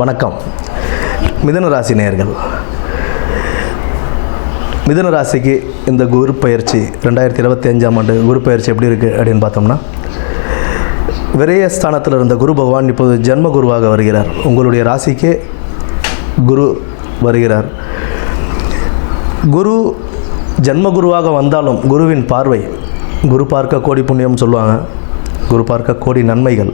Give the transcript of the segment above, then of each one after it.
வணக்கம். மிதுன ராசி நேயர்கள், மிதுன ராசிக்கு இந்த குரு பயிற்சி 2025ஆம் ஆண்டு குரு பயிற்சி எப்படி இருக்குது அப்படின்னு பார்த்தோம்னா, விரயஸ்தானத்தில் இருந்த குரு பகவான் இப்போது ஜென்ம குருவாக வருகிறார். உங்களுடைய ராசிக்கே குரு வருகிறார். குரு ஜென்ம குருவாக வந்தாலும் குருவின் பார்வை, குரு பார்க்க கோடி புண்ணியம் சொல்லுவாங்க, குரு பார்க்க கோடி நன்மைகள்.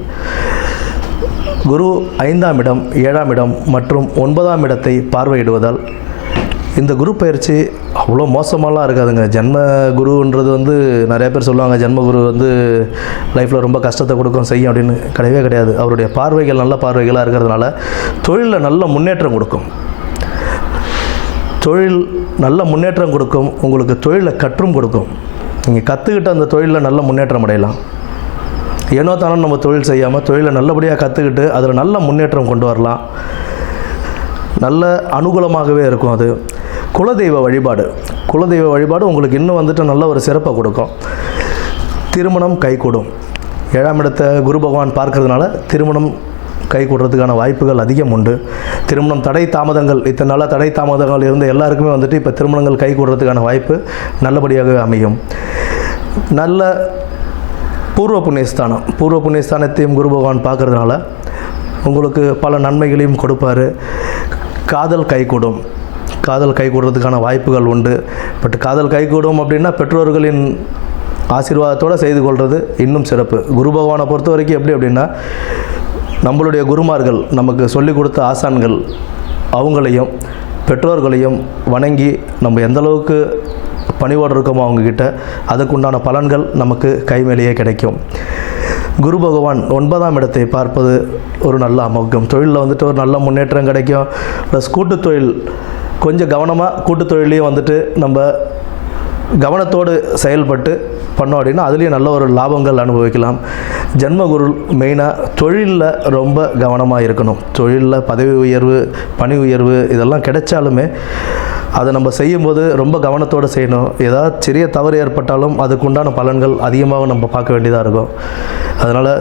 குரு 5ஆம் இடம், 7ஆம் இடம் மற்றும் 9ஆம் இடத்தை பார்வையிடுவதால் இந்த குரு பயிற்சி அவ்வளோ மோசமாலாம் இருக்காதுங்க. ஜென்ம குருன்றது நிறைய பேர் சொல்லுவாங்க, ஜென்ம குரு லைஃப்பில் ரொம்ப கஷ்டத்தை கொடுக்கும் செய்யும் அப்படின்னு. கிடையவே கிடையாது. அவருடைய பார்வைகள் நல்ல பார்வைகளாக இருக்கிறதுனால தொழிலில் நல்ல முன்னேற்றம் கொடுக்கும். தொழில் நல்ல முன்னேற்றம் கொடுக்கும். உங்களுக்கு தொழிலை கற்றும் கொடுக்கும். நீங்கள் கற்றுக்கிட்ட அந்த தொழிலில் நல்ல முன்னேற்றம் அடையலாம். ஏனோ தானோ நம்ம தொழில் செய்யாமல் தொழிலை நல்லபடியாக கற்றுக்கிட்டு அதில் நல்ல முன்னேற்றம் கொண்டு வரலாம். நல்ல அனுகூலமாகவே இருக்கும். அது குலதெய்வ வழிபாடு. குலதெய்வ வழிபாடு உங்களுக்கு இன்னும் நல்ல ஒரு சிறப்பை கொடுக்கும். திருமணம் கைகூடும். 7ஆம் இடத்தை குரு பகவான் பார்க்கறதுனால திருமணம் கைகூடுறதுக்கான வாய்ப்புகள் அதிகம் உண்டு. திருமணம் தடை தாமதங்கள், இத்தனை நாளாக தடை தாமதங்கள் இருந்த எல்லாருக்குமே இப்போ திருமணங்கள் கைகூடுறதுக்கான வாய்ப்பு நல்லபடியாகவே அமையும். நல்ல பூர்வ புண்ணியஸ்தானம், பூர்வ புண்ணியஸ்தானத்தையும் குரு பகவான் பார்க்கறதுனால உங்களுக்கு பல நன்மைகளையும் கொடுப்பார். காதல் கைகூடும். காதல் கைகூடுறதுக்கான வாய்ப்புகள் உண்டு. பட் காதல் கைகூடும் அப்படின்னா பெற்றோர்களின் ஆசீர்வாதத்தோடு செய்து கொள்வது இன்னும் சிறப்பு. குரு பகவானை பொறுத்த வரைக்கும் எப்படி அப்படின்னா, நம்மளுடைய குருமார்கள், நமக்கு சொல்லிக் கொடுத்த ஆசான்கள், அவங்களையும் பெற்றோர்களையும் வணங்கி நம்ம எந்தளவுக்கு பணிவோடு இருக்கோமோ அவங்கக்கிட்ட அதுக்குண்டான பலன்கள் நமக்கு கைமேலேயே கிடைக்கும். குரு பகவான் 9ஆம் இடத்தை பார்ப்பது ஒரு நல்ல அமோகம். தொழிலில் ஒரு நல்ல முன்னேற்றம் கிடைக்கும். ப்ளஸ் கூட்டுத்தொழில் கொஞ்சம் கவனமாக கூட்டுத்தொழிலையும் நம்ம கவனத்தோடு செயல்பட்டு பண்ணோம் அப்படின்னா அதுலேயும் நல்ல ஒரு லாபங்கள் அனுபவிக்கலாம். ஜென்மகுரு மெயினாக தொழிலில் ரொம்ப கவனமாக இருக்கணும். தொழிலில் பதவி உயர்வு, பணி உயர்வு இதெல்லாம் கிடைச்சாலுமே அதை நம்ம செய்யும்போது ரொம்ப கவனத்தோடு செய்யணும். ஏதாவது சிறிய தவறு ஏற்பட்டாலும் அதுக்குண்டான பலன்கள் அதிகமாக நம்ம பார்க்க வேண்டியதாக இருக்கும். அதனால்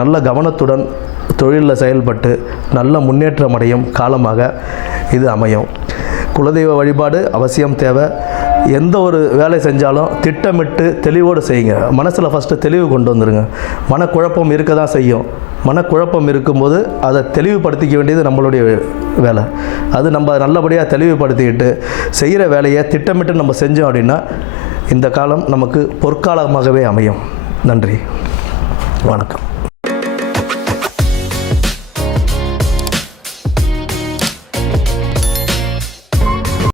நல்ல கவனத்துடன் தொழிலில் செயல்பட்டு நல்ல முன்னேற்றம் அடையும் காலமாக இது அமையும். குலதெய்வ வழிபாடு அவசியம் தேவை. எந்த ஒரு வேலை செஞ்சாலும் திட்டமிட்டு தெளிவோடு செய்யுங்க. மனசில் ஃபஸ்ட்டு தெளிவு கொண்டு வந்துடுங்க. மனக்குழப்பம் இருக்க தான் செய்யும். மனக்குழப்பம் இருக்கும்போது அதை தெளிவுபடுத்திக்க வேண்டியது நம்மளுடைய வேலை. அது நம்ம நல்லபடியாக தெளிவுபடுத்திக்கிட்டு செய்கிற வேலையை திட்டமிட்டு நம்ம செஞ்சோம் அப்படின்னா இந்த காலம் நமக்கு பொற்காலமாகவே அமையும். நன்றி, வணக்கம்.